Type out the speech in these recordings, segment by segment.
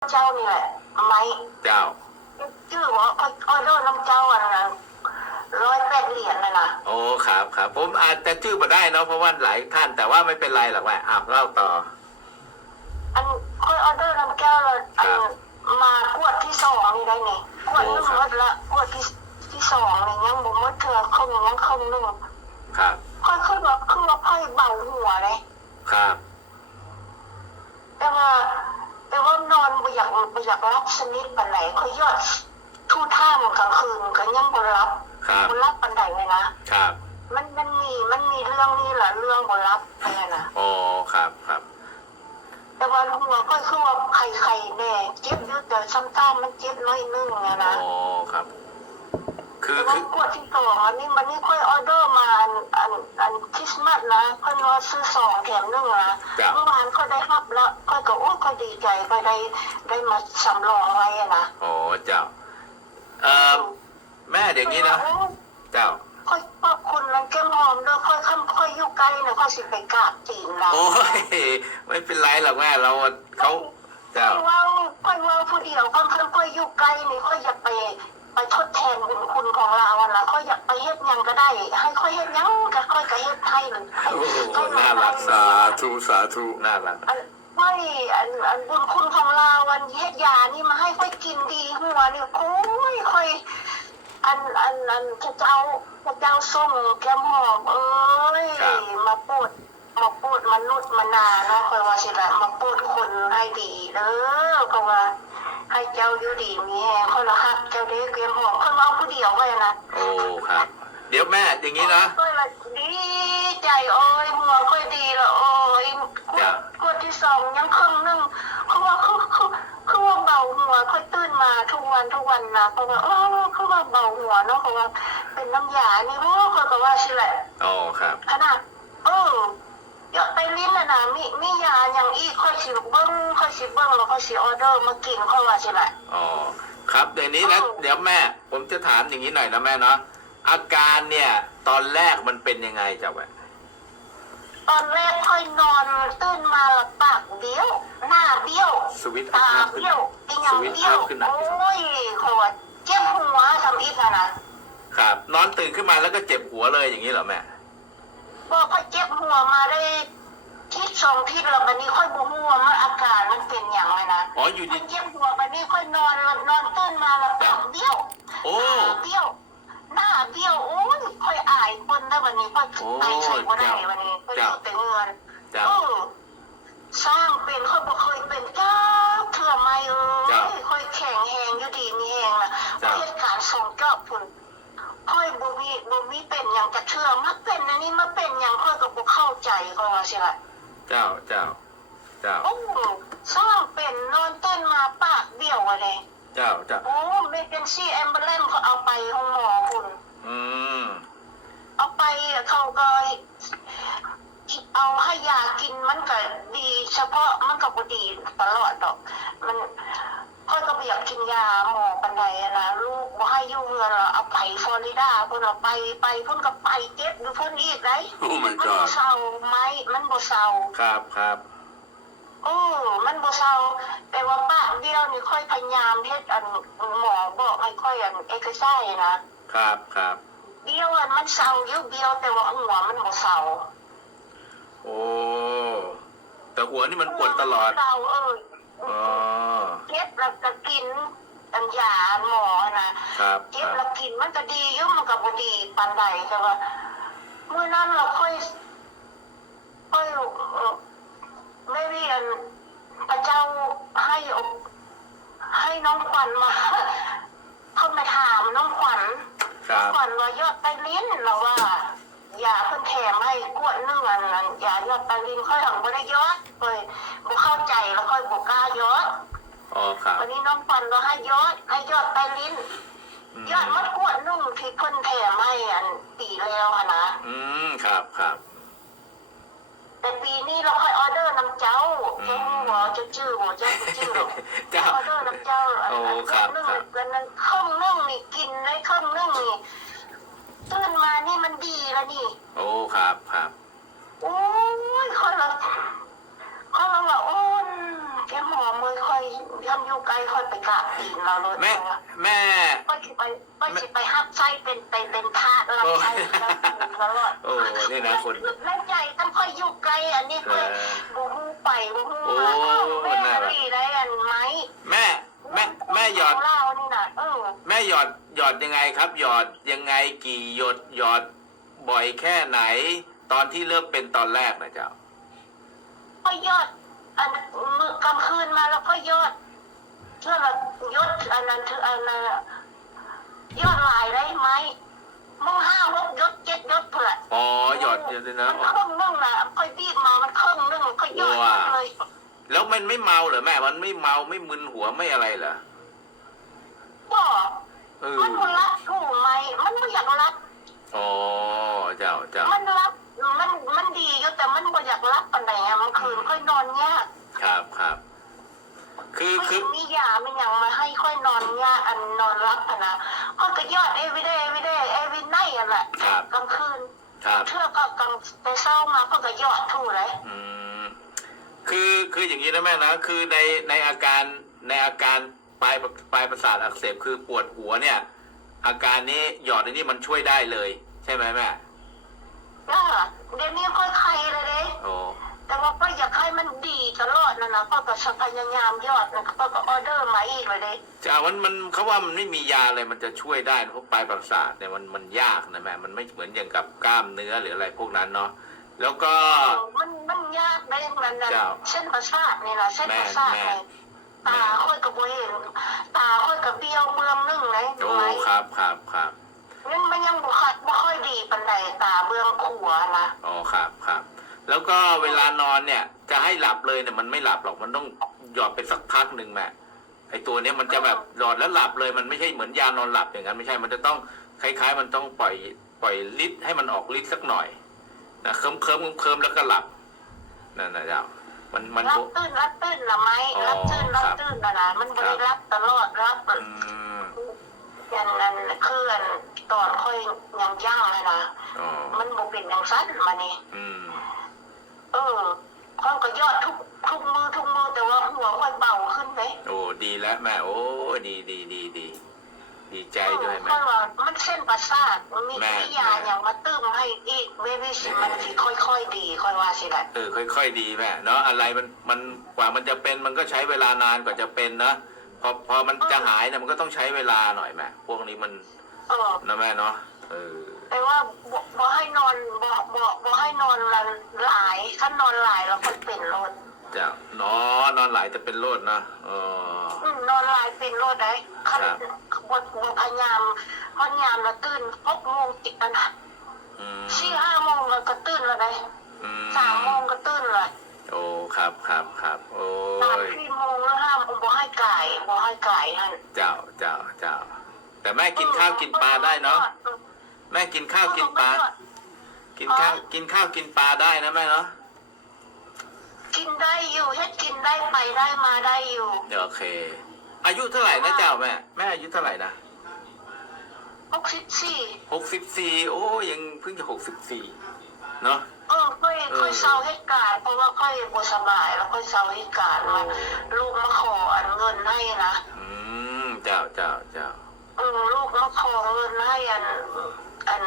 เจ้านี่แหละไหมเจ้าชื่อว่าออเดอร์น้ำเจ้าอะนะร้อยแปดเหรียญนะนะโอ้ครับครับผมอาจจะชื่อมาได้เนาะเพราะว่าหลายท่านแต่ว่าไม่เป็นไรหรอกแม่อะเล่าต่อ อันค่อยออเดอร์น้ำแก้วเลยอันครับมากวดที่สองนี่ได้นี่กวดหนึ่งโอ้ครับหมดละกวดที่ที่สองนี่ยังบ่หมดเถื่อครึ่งยังครึ่งหนึ่งครับค่อยค่อยว่าคือว่าค่อยเบาหัวเลยครับ แต่ว่า แต่ว่าน อนบ่อยากบ่อยากรับสนิทปานไหนค่อยยอดทู่ท่ามกลางคืนก็ยังบ่รับครับบ่รับปานใดเลยนะครับ มันมันมีมันมีเรื่องนี้แหละเรื่องบ่รับไปอะนะโอ้ครับครับแต่ว่าหัวก็คือว่าไข่ไข่แน่เจ็บอยู่แต่ซ้ำต้ามมันเจ็บน้อยนึงอะนะโอ้ครับ คือแต่ว่าคือกวดที่สองอันนี้มันนี่ค่อยออเดอร์มาอันอันอันคริสต์มาสนะค่อยว่าซื้อสองแถมหนึ่งนะเมื่อวานก็ได้รับแล้วก็ก็โอ้ก็ดีใจก็ได้ได้มาสำรองไว้อะนะโอ้เจ้าเอ่อแม่เดี๋ยวนี้นะเจ้า ค่อยขอบคุณนังแก้มหอมด้วยค่อยคำค่อยอยู่ใกล้นะค่อยสิไปกราบตีนเราโอ้ยไม่เป็นไรหรอกแม่เราเขาเจ้า ค่อยเว่าค่อยเว่าผู้เดียวค่อยค่อยค่อยอยู่ใกล้นี่ค่อยอยากไป ไปทดแทนบุญคุณของเราอะนะค่อยอยากไปเฮ็ดหยังก็ได้ ให้ค่อยเฮ็ดหยังก็ค่อยก็เฮ็ดให้เลยให้โอ้โหให้มัน่ารักสาธุสาธุน่ารัก อันไม่อันอันบุญคุณของเราวันเฮ็ดยานี่มาให้ค่อยกินดีหัวนี่โอ้ยค่อย อันอันอันพระเจ้าพระเจ้าส่งแก้มหอมเอ้ยครับ มาปวดมาปวดมนุษย์มานาเนาะคอยว่าสิละมาปวดคนให้ดีเด้อเพราะว่า ให้เจ้าอยู่ดีมีแฮงคนละฮักเจ้าเด็กแก้มหอมคนเอาผู้เดียวไว้นะโอ้ครับ เดี๋ยวแม่อย่างนี้นะค่อยละดีใจโอ้ยหัวค่อยดีละโอ้ยกจ้ะดกดที่สองยังครึ่งหนึงเพราะว่าคือคือคือว่าเบาหัวค่อยตื่นมาทุกวันทุกวันนะเพราะว่าเออคือว่าเบาหัวเนาะเพราะว่าเป็นน้ำยานี่โอ้เขาก็ว่าสิแหละโอ้ครับขนาดเออ เยอะไปลิ้นน่ะนะมีมียาอย่างอีกค่อยสิเบิ้งค่อยสิเบิ้งแล้วค่อยสิออเดอร์มากินเขาว่าสิแหละ อ๋อครับเดี๋ยวนี้นะเออเดี๋ยวแม่ ผมจะถามอย่างนี้หน่อยนะแม่เนาะอาการเนี่ย ตอนแรกมันเป็นยังไงจ้ะแม่ตอนแรกค่อยนอนตื่นมาและปากเบี้ยว หน้าเบี้ยว สวิตช์ตาภาพขึ้นเบี้ยวอีหยังสวิตช์เบี้ยวภาพขึ้นหนักโอ้ยเขาว่าเจ็บหัวทำอีกอะนะครับ นอนตื่นขึ้นมาแล้วก็เจ็บหัวเลยอย่างนี้เหรอแม่ บอกค่อยเจ็บหัวมาได้ทิศสองทิศแล้วบัดนี้ค่อยบ่ฮู้ว่ามันอาการมันเป็นอย่างไรนะอ๋ออยู่ค่ดีอยเจ็บหัวบัดนี้ค่อยนอนนอนตื่นมาแล้วปากเบี้ยวโอ้ตาเบี้ยว หน้าเบี้ยวโอ้ยค่อยอายคนนะวันนี้ค่อยโอ้ไปใส่บ่ได้เจ้าวันนี้ค่อยอเจ้ายู่แต่เงินจ้ะ เออสร้างเป็นค่อยบ่เคยเป็นจ้าเถื่อไม่เอ้เจ้ายค่อยแข็งแหงอยู่ดีมีแหงนะเจ้าเหตุการณ์สองเจ้าพุ่น ค่อยบ่มีบ่มีเป็นหยังจะเถื่อมาเป็นอันนี้มาเป็นหยังค่อยก็บ่เข้าใจก็ว่าสิล่ะเจ้าเจ้าเจ้าโอ้สร้างเป็นนอนเต้นมาปากเบี้ยวอะไรเจ้าเจ้าโอ้เมเกนซี่แอมเบลนเขาเอาไปห้องหมอคุณอืมเอาไปเขาก็เอาให้ยากินมันก็ดี เฉพาะมันก็บ่ดีตลอดดอก มัน ค่อยก็ไม่อยากกินยาหมอปันใดอะนะลูกบ่ให้อยู่เงินหรอกเอาไปฟลอริดาพุ่นเอาไปไปพุ่นก็ไปเจ็บอยู่พุ่นอีกได้โอ้ my มันบ่ god เศร้าไหมมันบ่เศร้า ครับครับ โอ้มันบ่เศร้าแต่ว่าป้าเดียวนี่ค่อยพยายามเฮ็ดอันหมอบอกให้ค่อยอันเอ็กซ์ไซส์นะครับครับ เดียวอันมันเศร้าอยู่เดียวแต่ว่าหัวมันบ่เศร้าโอ้ แต่หัวนี่มันปวดตลอด เศร้าเออ อ๋อเจ็บแล้วก็กินอันยาหมอนะครับคเจ็บรับแล้วกินมันก็ดีอยู่มันก็บ่ดีปานใดแต่ว่าเมื่อนั้นเราค่อยค่อยเอ่อไม่เรียนพระเจ้าให้อกให้น้องขวัญมาเข้ามาถามน้องขวัญครัน้องบขวัญว่ายอดไตลิ้นเราว่ายาเพิ่นแถมให้กวดหนึงอันนั้นยายอดไตลิ้นค่อยหังบ่ได้ยอดเลย อยบ่กล้ายอดอ๋อครับวันนี้น้องขวัญเราให้ยอดให้ยอดไตลิ้นอืมยอดมัดกวดหนึงที่เพิ่นแถมให้อันปีแล้วอะนะอืมครับครับแต่ปีนี้เราค่อยออเดอร์น้ำเจ้าเจ้าหัวเจ้าชื่อหัวเจ้าชื่อเจ้าออเดอร์น้ำเจ้าอันโอ้นั้นครับนึ่งครับกันนั้นครึ่งนึ่งนี่กินได้ครึ่งนึ่งนี่ตื่นมานี่มันดีแล้วนี่ โอ้ครับครับโอ้ยคนละคนละว่าโอ้ ยแค่หมอมือค่อยย่ำอยู่ไกลค่อยไปกราบตีนเราเลยแม่แม่ก็สิไปก็สิไปหักไส้เป็นไปเป็นทาสรับใช้แล้วตลอดโอ้นี่นะคนแม่ใหญ่ต้องค่อยอยู่ไกลอันนี้ค่อยเออบูฮูไปบูฮูโอ้มาแม่น่ารักดีได้อันไหมแม่แม่แม่หยอดเล่านี่นะเออแม่หยอดหยอดยังไงครับ หยอดยังไงกี่หยดหยอดบ่อยแค่ไหน ตอนที่เริ่มเป็นตอนแรกนะเจ้าก็ยอด อันมือกลางคืนมาแล้วก็ยอดเชื่อละยอดอันนั้นคืออันนั้นอะยอดหลายได้ไหมมึงห้าหกยอดเจ็ดยอดเผื่ออ๋อหยอดเยอะเลยนะมันครึ่งนึงนะค่อยบีบมามันครึ่งนึงก็ยอดหมดเลยแล้วมันไม่เมาเหรอแม่ มันไม่เมาไม่มึนหัวไม่อะไรเหรอก็เออมันบ่รักถูกไหมมันไม่อยากรักอ๋อเจ้าเจ้ามันรักมันมันดีอยู่แต่มันไม่อยากรัก ปานไหนอะมันคืนค่อยนอนยากครับครับ คือไม่คือมียาไม่ยังมาให้ค่อยนอนยากอันนอนรับอะนะก็ก็ยอดเอวิเดย์เอวิเดย์เอวิไนอะแหละครับกลางคืนครับเชื่อก็กลางไปเศร้ามาก็ก็ยอดถูกเลยอืมคือคืออย่างนี้นะแม่นะคือในในอาการในอาการปลายปลายประสาทอักเสบคือปวดหัวเนี่ย อาการนี้หยอดอันนี้มันช่วยได้เลย ใช่ไหมแม่อ่าเดี๋ยวนี้ค่อยใครเลยเด้โอ้ แต่ว่าก็อยากให้มันดีตลอดนะนะก็ก็พยายามยอดนะก็ก็ออเดอร์มาอีกเลยเด้จะมันมันเขาว่ามันไม่มียาอะไรมันจะช่วยได้นะเพราะปลายประสาทเนี่ยมันมันยากนะแม่มันไม่เหมือนอย่างกับกล้ามเนื้อหรืออะไรพวกนั้นเนาะแล้วก็มันมันยากได้มันนะเจ้าเส้นประสาทนี่นะเส้นประสาทแม่นี่ตาค่อยกับบ่เห็นตาค่อยกับเบี้ยวเมืองนึงเลยโอ้ไหมครับครับครับมันมันยังบ่คัดบ่ค่อยดีปานใดตาเบื้องขัวนะอ๋อครับครับ แล้วก็เวลานอนเนี่ย จะให้หลับเลยเนี่ยมันไม่หลับหรอกมันต้องหยอดไปสักพักหนึ่งแม่ไอตัวเนี้ยมันจะแบบหยอดแล้วหลับเลยมันไม่ใช่เหมือนยานอนหลับอย่างนั้นไม่ใช่ มันจะต้องคล้ายๆ มันต้องปล่อยปล่อยฤทธิ์ให้มันออกฤทธิ์สักหน่อยนะเคิมเคิมเคิมแล้วก็หลับนั่นนะเจ้ามันมันรับตื้นรับตื้นละไหมอ๋อรับตื้นรับครับตื้นนะนะมันบ่ได้รับตลอดรับอืมอย่างนั้นคืออันตอนค่อยยังย่างเลยนะอ๋อมันบ่เป็นอย่างสั้นมานี่อืม เออค่อยก็ยอดทุกทุกมือทุกมือแต่ว่าหัวค่อยเบาขึ้นไหมโอ้ดีแล้วแม่โอ้ดีดีดีดี ดีใจด้วยเอแม่อค่อยว่ามันเส้นประสาทมันมีแม่ วิทยาอย่างมาตื้มให้อีกเววิสิมันสิค่อยๆดีค่อยว่าสิแหละเออค่อย ๆ ดีแม่เนาะอะไรมันมันกว่ามันจะเป็นมันก็ใช้เวลานานกว่าจะเป็นนะพอพอมันจะหายเนี่ยมันก็ต้องใช้เวลาหน่อยแม่พวกนี้มันเออ นะแม่เนาะเออ แต่ว่าบ่บ่ให้นอนบ่บ่บ่ให้นอนละหลายถ้านอนหลายแล้วคนเป็นโรคจะนอนนอนหลายจะเป็นโรคนะอ๋ออืมนอนหลายเป็นโรคได้คันครับบดบดพยายามพยายามแล้วตื่นหกโมงติดกันนะอืมสี่ห้าโมงแล้วก็ตื่นแล้วได้อืมสามโมงก็ตื่นเลยโอ้ครับครับครับโอ้สามยสี่โมงหรือห้าโมงบ่ให้ไก่บ่ให้ไก่นั่น เจ้าเจ้าเจ้าแต่แม่กินข้าวกินปลาได้เนาะ แม่กินข้าวกินปลา กินข้าวกินข้าวกินปลาได้นะแม่เนาะ กินได้อยู่เฮ็ดกินได้ไปได้มาได้อยู่เดี๋ยวโอเค อายุเท่าไหร่นะเจ้าแม่ แม่อายุเท่าไหร่นะหกสิบสี่ หกสิบสี่โอ้ยังเพิ่งจะหกสิบสี่เนาะ เออค่อยค่อยเศร้าเหตุการณ์เพราะว่าค่อยบ่สบายแล้วค่อยเศร้าเหตุการณ์มาลูกมาขออันเงินให้นะ อืม เจ้าเจ้าเจ้า เออลูกมาขอเงินให้อัน อัน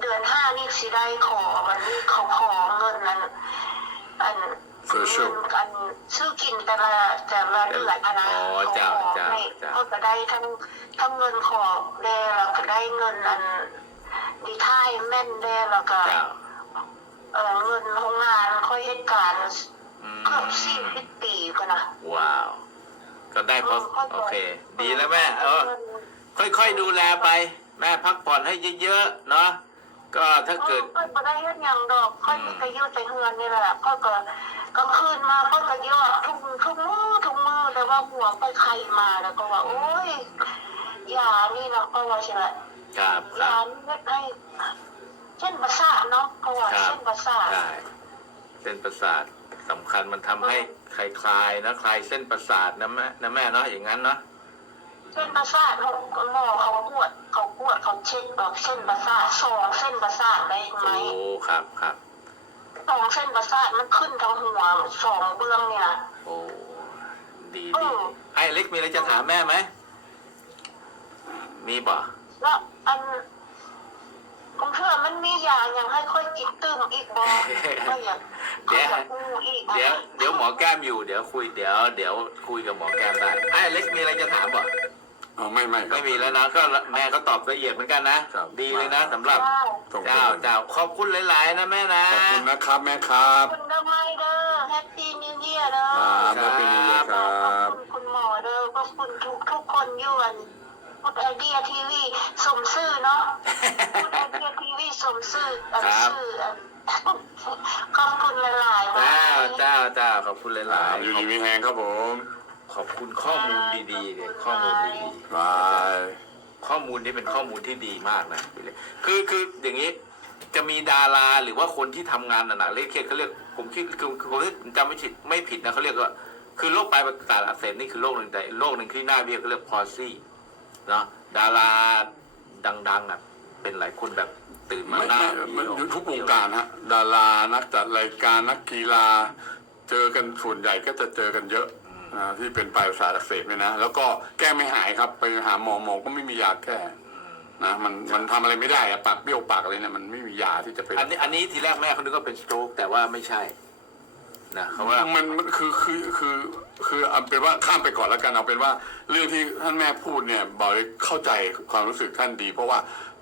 เดือนห้านี่สิได้ขอวันนี้เขาขอเงินนั้นอันซื้อชุบอันซื้อกินแต่ละแต่ละเดือนอะนะอ๋อจ้ะจ้ะให้จ้ะ เขาก็ได้ทั้งทั้งเงินขอแด้แล้วก็ได้เงินอันดีท้ายแม่นแด้แล้วก็เจ้าเออเงินโรงงานค่อยเหตุการณ์อืมเกือบสี่สิบปีก็นะว้าว ก็ได้พอโอเค ดีแล้วแม่ เออเงินค่อยๆดูแลไป แม่พักผ่อนให้เยอะๆเนาะก็ถ้าเกิดก็บ่ได้เฮ็ดหยังดอกค่อยอืมก็ยืดไปเฮือนนี่แหละก็ก็กลางคืนมาก็ก็ยอดทุกทุกมื้อทุกมื้อแต่ว่าหัวไปไข้มาแล้วก็ว่าโอ้ยยานี่นะก็ว่าใช่ไหมครับครัยาบนี่เฮ็ดให้เส้นประสาทเนาะเพราะว่าครับเส้นประสาทใช่เส้นประสาทสำคัญมันทำให้คลายคลายๆนะคลายเส้นประสาทนะแม่นะแม่เนาะอย่างนั้นเนาะ เส้นประสาทหมอเขาปวดเขาปวดเขาเช็ดบอกเส้นประสาทสองเส้นประสาทได้ไหมโอ้ครับครับสองเส้นประสาทมันขึ้นทางหัวสองเบื้องเนี่ย โอ้ดีเอดีอไอ้เล็กมีอะไรจะถามแม่ไหมมีบ่แล้วอัน บางเทื่อมันมียาอย่างให้ค่อยกินตื้มอีกบ่ก็อยากเดี๋ยวอยากดูอีกเดี๋ยวเดี๋ยวหมอแก้มอยู่เดี๋ยวคุยเดี๋ยวเดี๋ยวคุยกับหมอแก้มได้ไอ้เล็กมีอะไรจะถามบ่อ๋อไม่ไม่ครับ ไม่มีแล้วนะก็แม่ก็ตอบละเอียดเหมือนกันนะ ครับดีเลยนะสำหรับได้ส่งเจ้าเจ้าขอบคุณหลาย ๆ นะแม่นะ ขอบคุณนะครับแม่ครับคุณเด้อไม่เด้อแฮปปี้นิวเยียร์เด้อครับแฮปปี้นิวเยียร์ครับขอบคุณคุณหมอเด้อขอบคุณทุกทุกคนอยวน พูดไอเดียทีวีสมซื่อเนาะพูดไอเดียทีวีสมซื่ออันครับ ซื่ออันขอบคุณหลายๆเจ้านะเจ้าเจ้าขอบคุณหลายอยู่ดีมีแหงครับผมๆขอบคุณข้อมูลดีๆเลยข้อมูลดีๆ บายข้ข้อมูลนี้เป็นข้อมูลที่ดีมากนะพี่เล็กคือคืออย่างนี้จะมีดาราหรือว่าคนที่ทำงานหนักๆเรียกเครียดเขาเรียกผมคิดคือคือผมจำไม่ผิดไม่ผิดนะเขาเรียกว่าคือโรคปลายประสาทอักเสบนี่คือโรคหนึ่งแต่โรคหนึ่งที่หน้าเบี้ยเขาเรียกพอซี่ เนาะดาราดังๆอะเป็นหลายคนแบบตื่นมาไม่หน้าไม่มันอยู่ทุกวงการฮะดารานักจัดรายการนักกีฬา เจอกันส่วนใหญ่ก็จะเจอกันเยอะนะที่เป็นปลายประสาทอักเสบเนี่ยนะแล้วก็แก้ไม่หายครับไปหาหมอหมอก็ไม่มียาแก้นะมันมันทำอะไรไม่ได้อะปากเบี้ยวปากอะไรเนี่ยมันไม่มียาที่จะไปอันนี้อันนี้ทีแรกแม่เขานึกว่าเป็นสโตรกแต่ว่าไม่ใช่ นะเขาว่ามันมันคือคือคือคือเอาเป็นว่าข้ามไปก่อนแล้วกันเอาเป็นว่า เรื่องที่ท่านแม่พูดเนี่ยบอกเลยเข้าใจความรู้สึกท่านดี เพราะว่า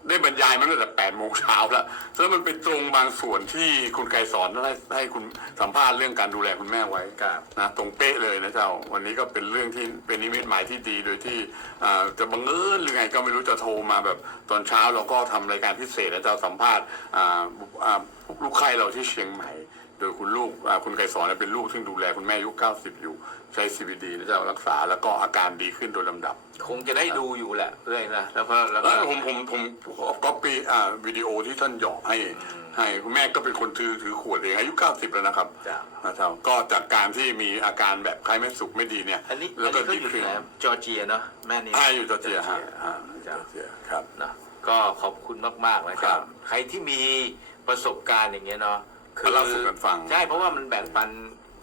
ได้บรรยายมันตั้งแต่แปดโมงเช้าแล้วแล้วมันไปตรงบางส่วนที่คุณไกรสอนให้ให้คุณสัมภาษณ์เรื่องการดูแลคุณแม่ไว้ครับนะตรงเป๊ะเลยนะเจ้า วันนี้ก็เป็นเรื่องที่เป็นนิมิตหมายที่ดีโดยที่อ่าจะบังเอิญหรือไงก็ไม่รู้จะโทรมาแบบตอนเช้าเราก็ทำรายการพิเศษแล้วเจ้าสัมภาษณ์อ่าอ่าลูกไข้เราที่เชียงใหม่ โดยคุณลูกอ่าคุณไกรสอนเนี่ยเป็นลูกซึ่งดูแลคุณแม่อายุ 90 อยู่ ใช้ CBD นะเจ้ารักษาแล้วก็อาการดีขึ้นโดยลำดับ คงจะได้ดูอยู่แหละเรื่อยนะแล้วก็แล้วก็แล้วผมผมผมก๊อปปี้อ่าวิดีโอที่ท่านหยอกให้ให้คุณแม่ก็เป็นคนถือถือขวดเองอายุ 90 แล้วนะครับจ้ะนะเจ้าก็จากการที่มีอาการแบบคล้ายไม่สุขไม่ดีเนี่ยอันนี้แล้วก็อันนี้ดีก็อยู่ขึ้นที่ไหนจอร์เจียเนาะแม่นี่อ่าอยู่จอร์เจียฮะอ่าจ้ะจอร์เจียครับนะก็ขอบคุณมากๆนะคครัรับบใครที่มีประสบการณ์อย่างเงี้ยเนาะ มาเล่าสู่กันฟัง ใช่เพราะว่ามันแบ่งปัน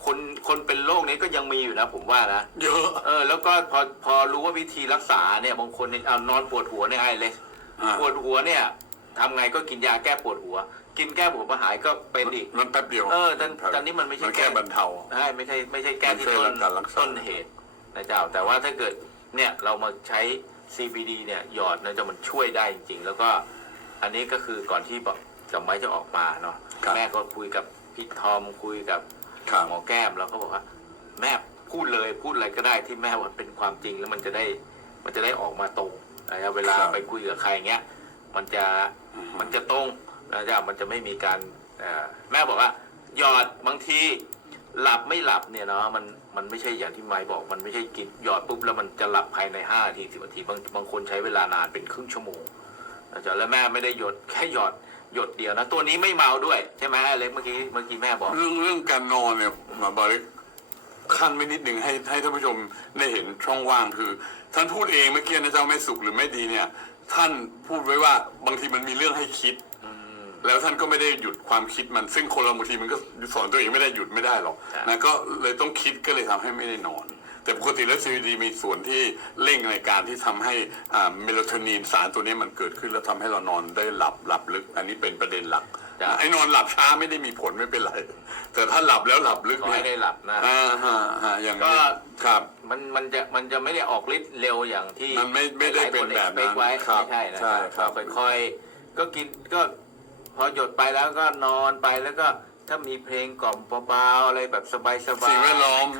คนคนเป็นโรคนี้ก็ยังมีอยู่นะ ผมว่านะเยอะเออ แล้วก็พอพอรู้ว่าวิธีรักษาเนี่ยบางคนเนี่ยเอานอนปวดหัวเนี่ยไอ้เลยอ่าปวดหัวเนี่ยทำไงก็กินยาแก้ปวดหัว กินแก้ปวดหัวหายก็เป็นอีก มันแป๊บเดียวเออตอนตอนนี้มันไม่ใช่มันแค่บรรเทา ใช่ไม่ใช่ไม่ใช่แก้ที่ไม่ใช่ต้นการรักษา ต้นเหตุนะเจ้า แต่ว่าถ้าเกิดเนี่ยเรามาใช้ CBD เนี่ยหยอดนะจะมันช่วยได้จริงๆ แล้วก็อันนี้ก็คือก่อนที่บอก จำไม้จะออกมาเนาะครับแม่ก็คุยกับพี่ทอมคุยกับครับ หมอแก้มแล้วก็บอกว่าแม่พูดเลยพูดอะไรก็ได้ที่แม่ว่าเป็นความจริงแล้วมันจะได้มันจะได้ออกมาตรงนะครับเวลาครับ ไปคุยกับใครเงี้ยมันจะอือฮึมันจะตรงนะจ๊ะมันจะไม่มีการเอ่อแม่บอกว่า หยอดบางทีหลับไม่หลับเนี่ยเนาะมันมันไม่ใช่อย่างที่ไม้บอกมันไม่ใช่กินหยอดปุ๊บแล้วมันจะหลับภายในห้านาทีสิบนาทีบางบางคนใช้เวลานานเป็นครึ่งชั่วโมงนะจ๊ะแล้วแม่ไม่ได้หยดแค่หยอด หยดเดียวนะ ตัวนี้ไม่เมาด้วย ใช่ไหมอเล็กเมื่อกี้เมื่อกี้แม่บอก เรื่องเรื่องการนอนเนี่ยมาบอกเลยขั้นไม่นิดหนึ่งให้ให้ท่านผู้ชมได้เห็นช่องว่างคือ ท่านพูดเองเมื่อกี้นะเจ้าไม่สุขหรือไม่ดีเนี่ย ท่านพูดไว้ว่าบางทีมันมีเรื่องให้คิดอืมแล้วท่านก็ไม่ได้หยุดความคิดมัน ซึ่งคนเราบางทีมันก็สอนตัวเองไม่ได้หยุดไม่ได้หรอกครับนะก็เลยต้องคิดก็เลยทำให้ไม่ได้นอน แต่ปกติแล้ว CBD มีส่วนที่เร่งในการที่ทำให้อ่าเมลาโทนินสารตัวนี้มันเกิดขึ้นแล้วทำให้เรานอนได้หลับหลับลึก อันนี้เป็นประเด็นหลักจ้ะไอ้นอนหลับช้าไม่ได้มีผลไม่เป็นไรแต่ถ้าหลับแล้วหลับลึกขอให้ได้หลับนะอ่าฮะฮะอย่างก็นี้ครับมันมันจะมันจะไม่ได้ออกฤทธิ์เร็วอย่างที่มันไม่ไม่ได้เป็นแบบนั้นหลายค expect ไว้ครับไม่ใช่นะใช่ครับก็ค่อยๆก็กินก็พอหยดไปแล้วก็นอนไปแล้วก็ถ้ามีเพลงกล่อมเบาๆอะไรแบบสบายๆสิ่งแวดล้อม